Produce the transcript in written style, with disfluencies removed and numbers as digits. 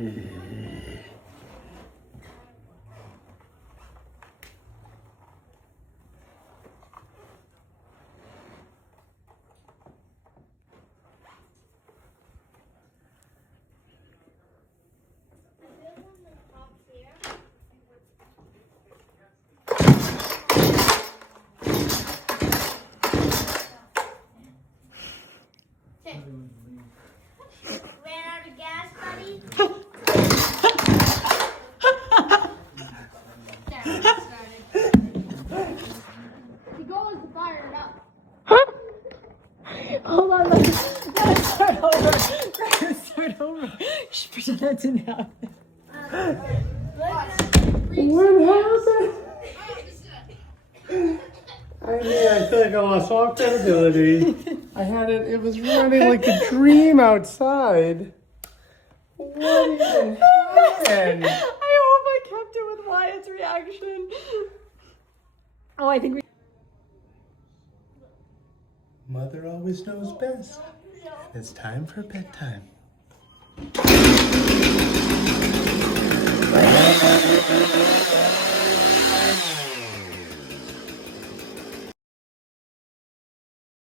Ran out of gas, buddy? The goal is to fire it up. Hold on, let's start over. Let's start over. Shh, pretend that didn't happen. What happened? I feel like I lost all credibility. I had it, it was running like a dream outside. What even happened? I hope I kept it with Wyatt's reaction. Oh, I think we. Mother always knows best. It's time for bedtime.